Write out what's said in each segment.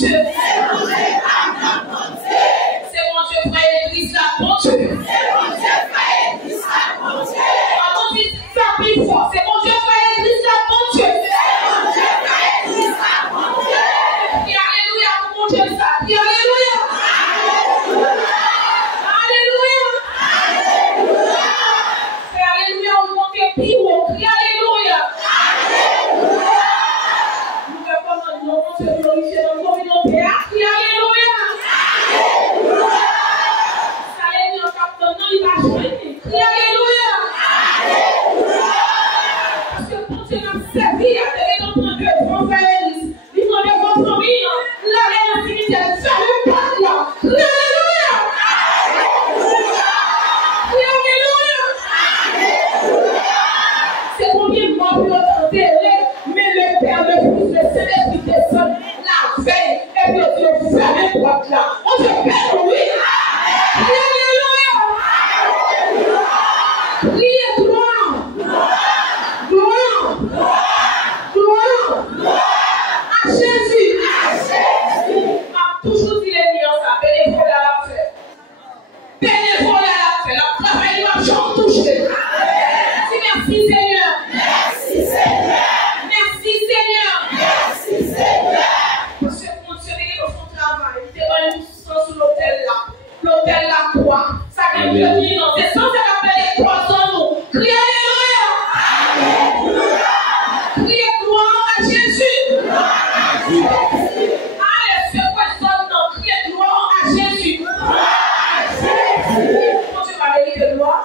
Dieu. C'est mon Dieu, frère Église, la bon Dieu. On dit ça plus fort. C'est mon Dieu, frère Église, la bon Dieu. Et alléluia pour mon Dieu, ça. Et alléluia. Alléluia. Et alléluia, on monte plus haut. Et alléluia. Nous ne pouvons pas nous glorifier dans le communauté. Et alléluia. Ça les dit en captant, non, il va jouer. Et alléluia. Parce que pour Dieu nous servir, à télé, nous prenons Dieu, nous frères, nous prenons votre famille, la reine cimetière, ça ne pas là. Alléluia. Alléluia. C'est combien de morts pour enterrer, mais le Père, le Fils, le Saint-Esprit descend la veille, et puis Dieu ferme les portes là. On se perd, oui. Alléluia. Priez gloire. Gloire. Gloire. À Jésus. M'a toujours dit les nuances, ça, bénévole à la fête. Bénévole à la fête. La travail de l'argent touché. Si merci Seigneur. Merci Seigneur. Parce que fonctionner dans son travail, c'est pas une sens sur l'hôtel là. L'hôtel la croix. Ça que Dieu dit non. C'est sans ça appelle les croix en nous. Criez alléluia. Criez gloire à Jésus. Allez, ce personne non. Criez gloire à Jésus. Mon Dieu va mériter gloire.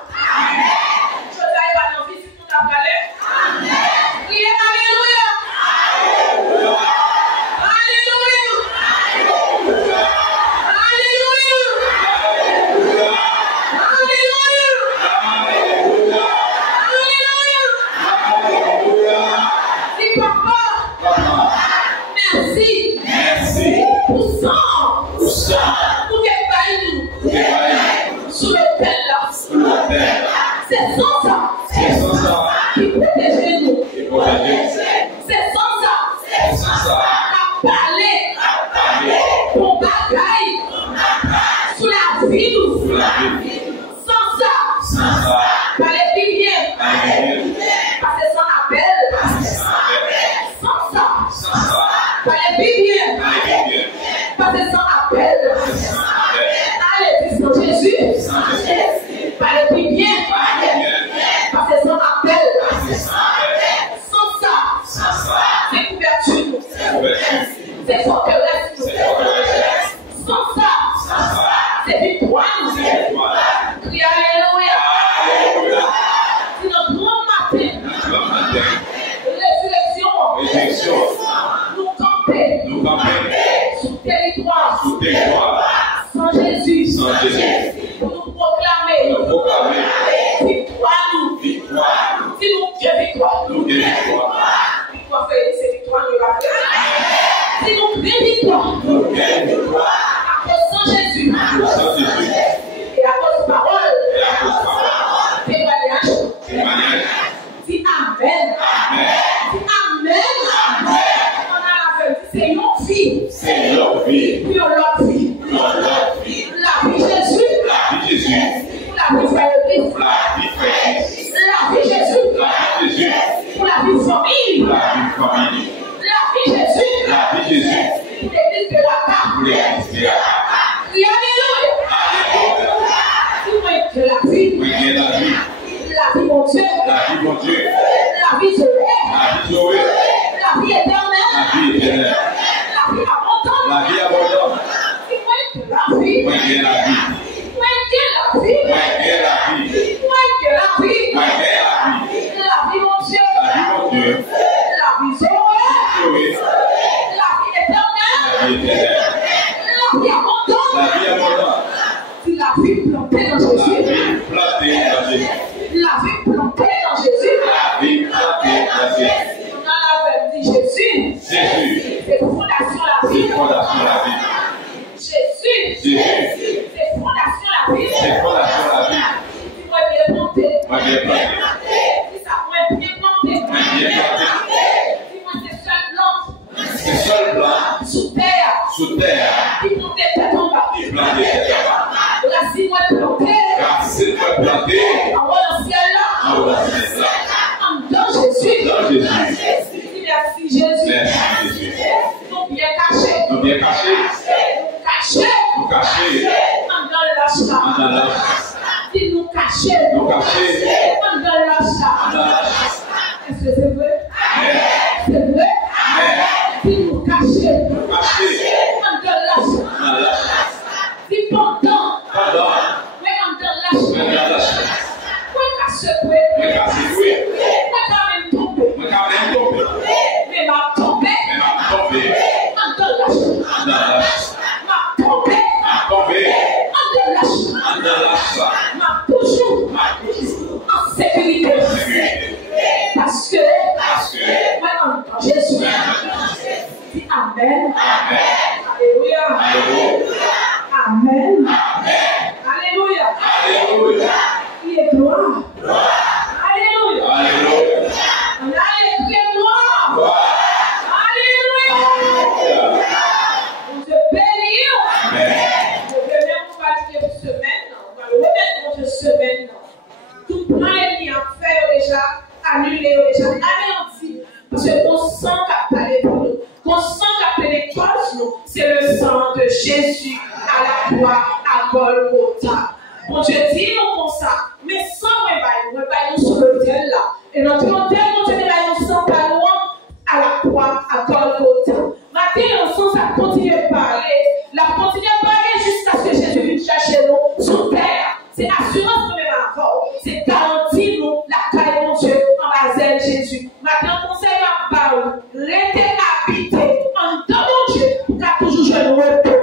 Je n'ai pas d'envie si tout a parlé. Criez alléluia. Alléluia. Alléluia. Dis papa. Merci. Pour ça. Pour qu'elle paye nous. Sous l'autel là. C'est sans ça. Qui protège nous. C'est sans ça. À parler. Pour bagaille. Sous la vie nous. Sans ça. Parler plus bien. Parce que sans appel. Sans ça. Parler plus bien. Parce que sans appel. Allez, dis sans Jésus. Parler plus bien. Parce que sans appel. Sans ça. C'est couverture. C'est forteresse. Sans ça. C'est victoire. Crie alléluia. C'est notre grand matin. Résurrection. Nous camper. Sous territoire. Sans Jésus. Pour nous proclamer. Victoire nous. Si nous Dieu victoire. Victoire fait, c'est victoire nous va faire. Si nous créons victoire. À cause sans Jésus. Et à cause parole. Témoignage. Dis Amen. Dis Amen. On a la femme. C'est une vie. Puis on l'autre vie. La vie Jésus. La vie frère Église. La vie Jésus. Pour la vie famille. La vie Jésus. Pour l'église de la part. Alléluia. Dis-moi que la vie. La vie mon Dieu. La vie Zoé. La vie éternelle. La vie abondante. Dis-moi que la vie. La vie mon Dieu. La vie Zoé. La vie éternelle. La vie abondante. C'est la vie plantée dans Jésus. La vie plantée dans Jésus. On a la veine dit Jésus. C'est fondation la vie. Jésus. C'est fondation la vie. Dis-moi bien planté. Dis ça moi bien planté. Dis-moi c'est seule plante. Sous terre. Sous terre. Qui plante des têtes en bas. Qui plante des têtes en bas. Racine plantée. Racine plantée. En haut dans le ciel là. En haut dans le ciel là. Dans Jésus. Dans Jésus. Merci Jésus. Merci Jésus. Nous bien cachés. Nous bien cachés. Cachés. Nous cachés. Dans le lâche-là. Dans le lâche. Si nous cachés. Nous cachés. Dans le lâche-là. Dans le lâche. Est-ce que c'est vrai? C'est vrai? Si nous cachés. Nous cachés. Dans le lâche. Dans le lâche. Si pendant. Pendant. Mais dans le lâche. Dans le lâche. Moi caché oui. Moi caché oui. Moi quand même tombé. Moi quand même tombé. Mais m'a tombé. Mais m'a tombé. Dans le lâche. Dans le lâche. M'a tombé. M'a tombé. Dans le lâche. Dans le lâche. M'a toujours. M'a toujours. En sécurité. Parce que moi en Jésus. Dis Amen. Amen. Alléluia. Alléluia. Amen. Amen. Alléluia. Alléluia. Il est gloire. Alléluia. Alléluia. On a les clés gloire. Alléluia. On te bénit. Amen. Je vais même vous pratiquer pour semaine. On va le remettre pour cette semaine. Tout plein de liens fait déjà, annulé déjà, anéanti. Parce que mon sang qui a parlé pour nous, mon sang qui a pénétré nous, c'est le sang de Jésus à la croix à Golgotha. Bon Dieu dit nous comme ça, mais sans nous sur l'autel là. Et notre autel, nous tenons nous sang pas loin à la croix à Golgotha. Maintenant, le sang, ça continue à parler. La continue à parler jusqu'à ce que Jésus vienne chercher nous sur terre. C'est assurance nous même avant. C'est garantie nous la caille de mon Dieu en base de Jésus. Maintenant, conseil à parole, restez habité en dans mon Dieu pour qu'à toujours je nous repose.